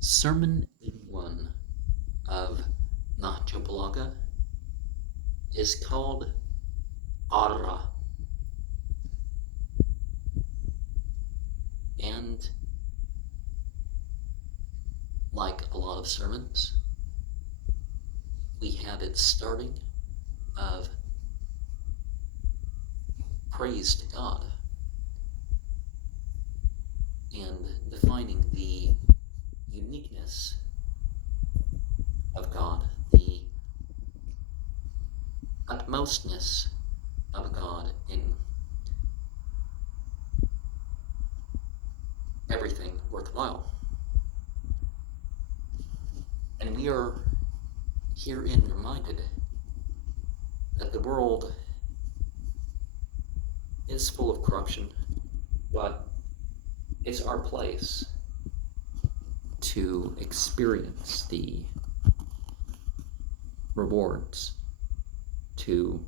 Sermon 81 of Nahjul Balagah is called Ara, and like a lot of sermons, we have its starting of praise to God and defining the uniqueness of God, the utmostness of God in everything worthwhile. And we are herein reminded that the world is full of corruption, but it's our place to experience the rewards, to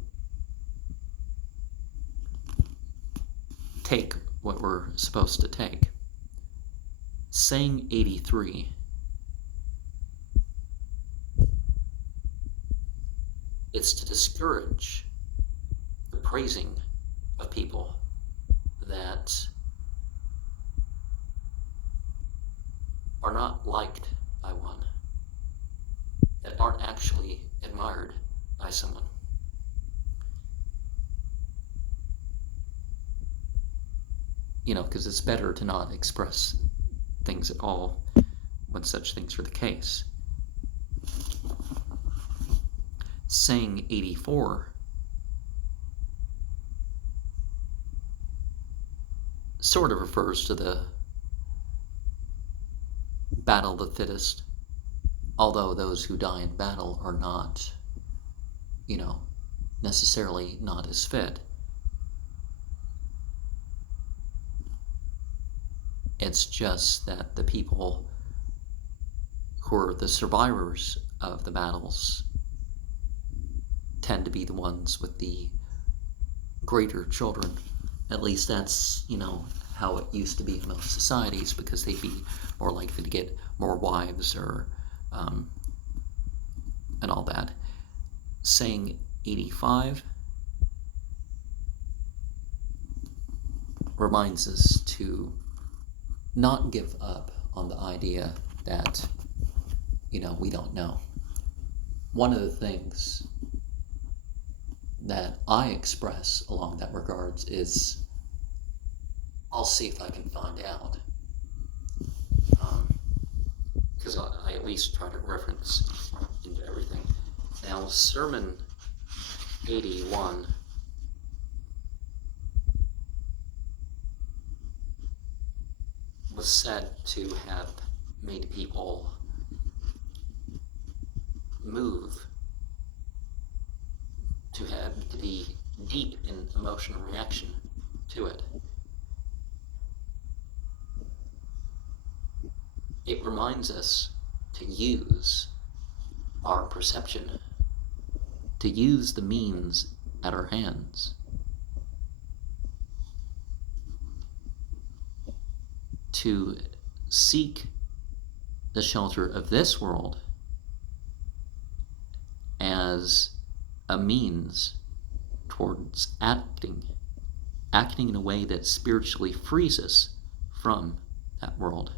take what we're supposed to take. Saying 83, it's to discourage the praising of people that are not liked by one, that aren't actually admired by someone. Because it's better to not express things at all when such things are the case. Saying 84 sort of refers to the battle of the fittest, although those who die in battle are not, necessarily not as fit. It's just that the people who are the survivors of the battles tend to be the ones with the greater children. At least that's, how it used to be in most societies, because they'd be more likely to get more wives or and all that. Saying 85 reminds us to not give up on the idea that, we don't know. One of the things that I express along that regards is, I'll see if I can find out. Because I at least try to reference into everything. Now, Sermon 81 was said to have made people move, to be deep in emotional reaction to it. It reminds us to use our perception, to use the means at our hands, to seek the shelter of this world as a means towards acting in a way that spiritually frees us from that world,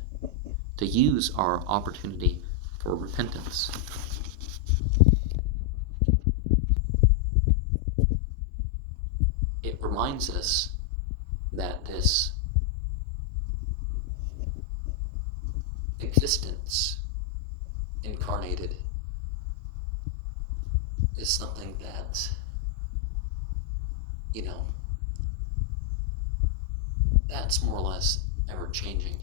to use our opportunity for repentance. It reminds us that this existence incarnated is something that, that's more or less ever changing.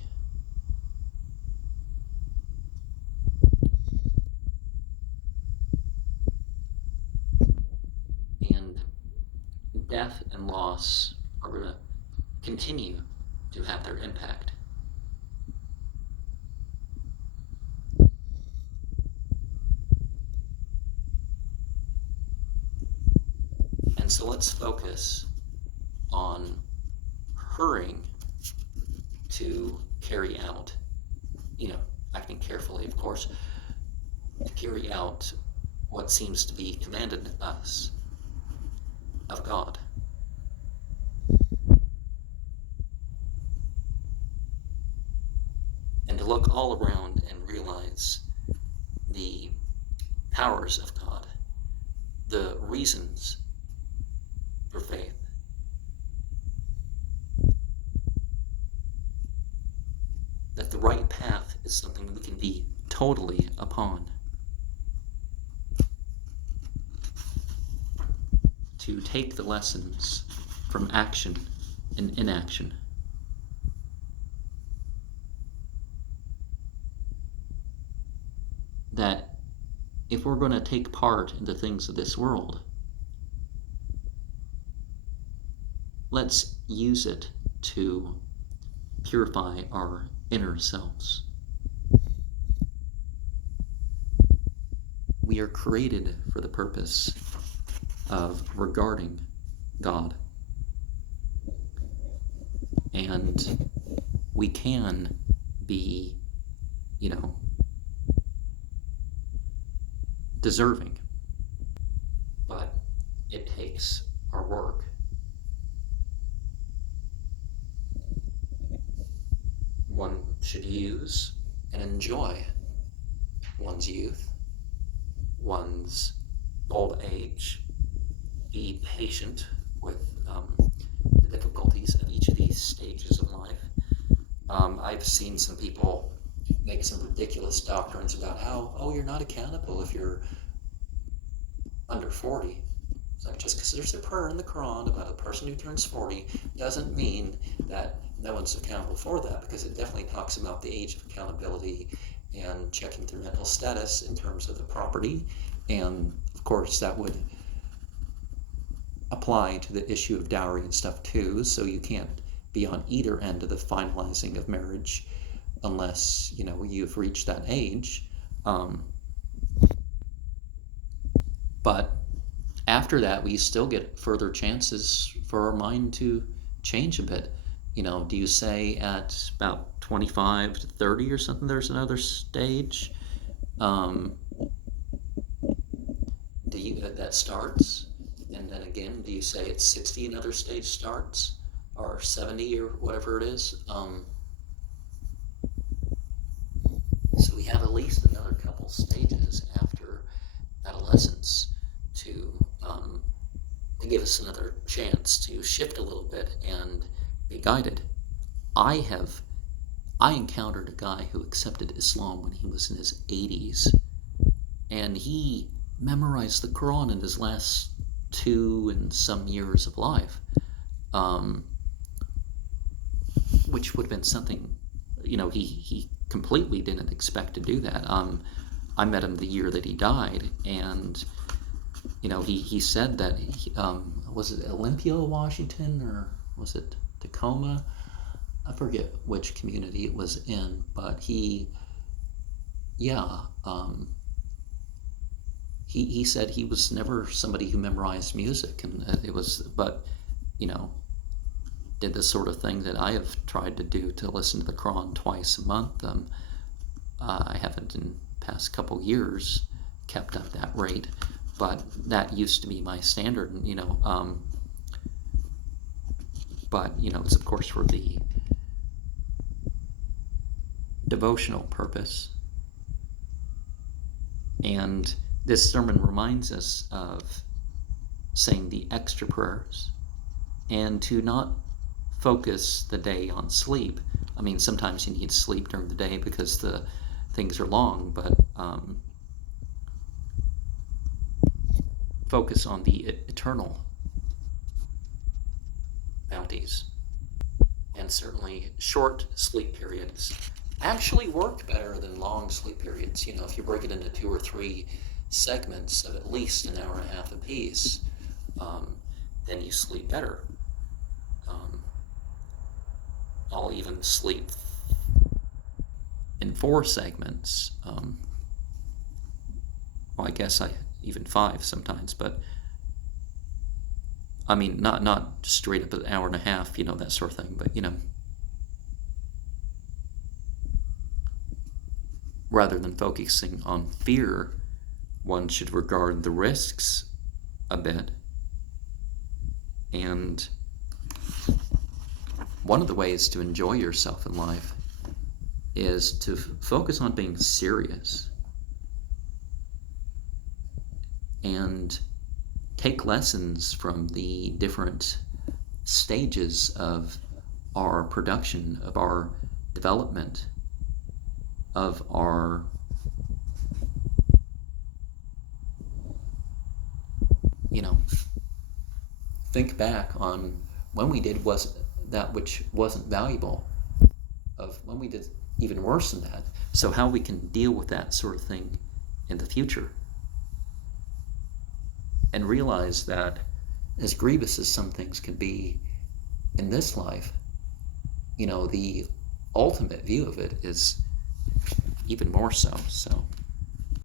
And death and loss are going to continue to have their impact. And so let's focus on hurrying to carry out, acting carefully, of course, to carry out what seems to be commanded us of God. And to look all around and realize the powers of God, the reasons for faith. That the right path is something we can be totally upon. To take the lessons from action and inaction. That if we're going to take part in the things of this world, let's use it to purify our inner selves. We are created for the purpose of regarding God. And we can be, deserving, but it takes our work. One should use and enjoy one's youth, one's old age, be patient with the difficulties of each of these stages of life. I've seen some people make some ridiculous doctrines about how, you're not accountable if you're under 40. It's like, just because there's a prayer in the Quran about a person who turns 40 doesn't mean that no one's accountable for that, because it definitely talks about the age of accountability and checking their mental status in terms of the property. And of course that would apply to the issue of dowry and stuff too, so you can't be on either end of the finalizing of marriage unless you've reached that age. But after that, we still get further chances for our mind to change a bit. Do you say at about 25 to 30 or something there's another stage? Do you that starts? And then again, do you say it's 60 another stage starts? Or 70 or whatever it is? So we have at least another couple stages after adolescence to give us another chance to shift a little bit and be guided. I encountered a guy who accepted Islam when he was in his 80s, and he memorized the Quran in his last 2 and some years of life, which would have been something, he completely didn't expect to do that. I met him the year that he died, and he said that was it Olympia, Washington, or was it Tacoma? I forget which community it was in, but he said he was never somebody who memorized music, and did the sort of thing that I have tried to do, to listen to the Quran twice a month. I haven't in the past couple years kept up that rate, but that used to be my standard. But it's of course for the devotional purpose. And this sermon reminds us of saying the extra prayers and to not focus the day on sleep. I mean, sometimes you need sleep during the day because the things are long, but focus on the eternal bounties. And certainly short sleep periods actually work better than long sleep periods. If you break it into 2 or 3 segments of at least an hour and a half apiece, then you sleep better. I'll even sleep in 4 segments. Well, I guess even 5 sometimes, but I mean, not straight up an hour and a half, that sort of thing, but rather than focusing on fear, one should regard the risks a bit. And one of the ways to enjoy yourself in life is to focus on being serious and take lessons from the different stages of our production, of our development, of our think back on when we did that which wasn't valuable, of when we did even worse than that, so how we can deal with that sort of thing in the future. And realize that as grievous as some things can be in this life, the ultimate view of it is even more so. So